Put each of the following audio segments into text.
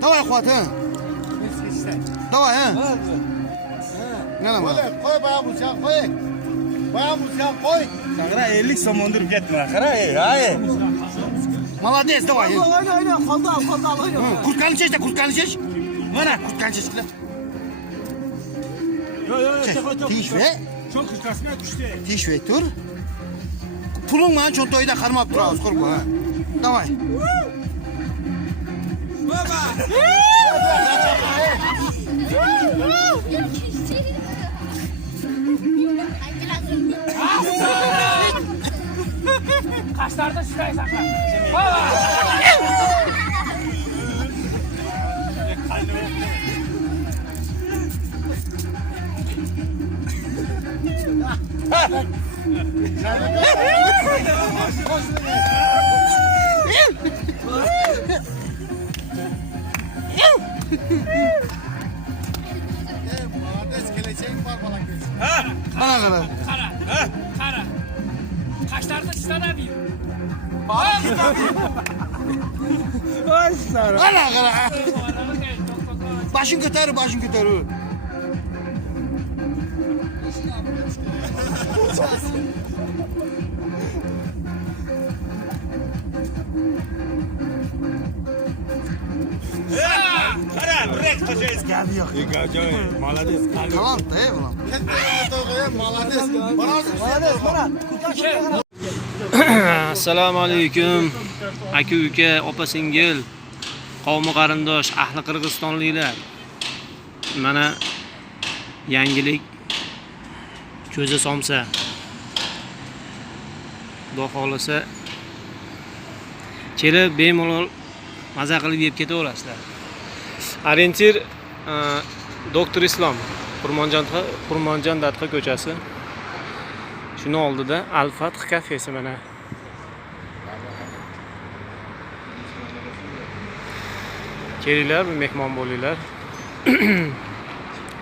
Давай, хватит, а? Давай, а? Ne lan bu? Koy bayağı bıçak koy. Bayağı bıçak koy. Kanka 50 somondur gitme. Hayır. Молодец, давай. Oyna. Kolda al oyna. Kurtkanı çeş de kurtkanı çeş. Bana kurtkanı çeş. Yok. Tişve. Çok kıskasına düştü. Tişve tur. Pulun bana çontoyu da karmak durağız korkma ha. Давай. Kaşlarda şuraya sakla. Baba! Kardeş geleceğin var bana geç. Bana kadar. Kara. Kaşlarda şuraya diyor. Bana kadar. Başın kötü, başın kötü. Kara direkt kaçacağız. Gel yok. Молодец. Tamam, değil mi lan? Assalomu alaykum. Aka uka, opa singil, qavmi qarindosh, ahli qirg'izistonliklar. Mana yangilik ko'za somsa. Xudo xolasa kelib bemalol maza qilib yeb ketaverasizlar. Orientir Doktor Islom, Xurmonjon Dadqa ko'chasi. Shuni oldida Al-Fath kafesi mana. Kelinglar, mehmon bo'linglar.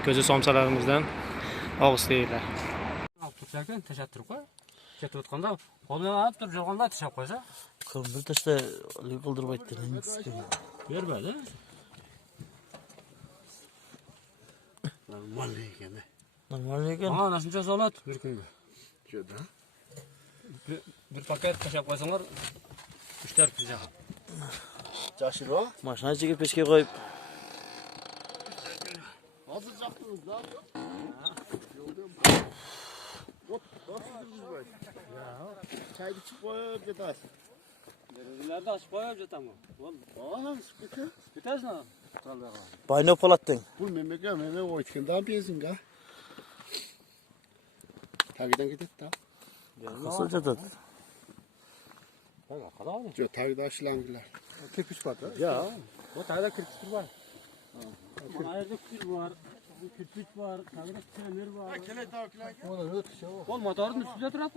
Ko'za somsalarimizdan og'iz teginglar. Tutsakan tashattirib qo'y. Ketayotganda qo'lini olib turib yurganda tashab qo'ysa. Qildi tashda qildirmaydi. Bermadi. Normal ekan. Normal ekan. Mana shuncha solat bir kunga. Bir paket tashab qo'ysanglar 3-4 pizza. Caşiro. Mashina ichiga pechga qo'yib. Hazır yaptınız lan. Çay içip koyup gidersin. Nerede açıp qo'yib jataman. Spike. Bitasizmi? Bayno polatding. Bu meme oytkandan benzinga. Tagidan gidet da. Qasıl jatadi. Tamam, qadami. Jo tagida ashlangilar. Kirpiç var da. Ya, bu tayda kirpiç var. Mana yerda kir var, bu kirpiç var, tagida temir var. Kele tavkilar. Motorning ustida turadi.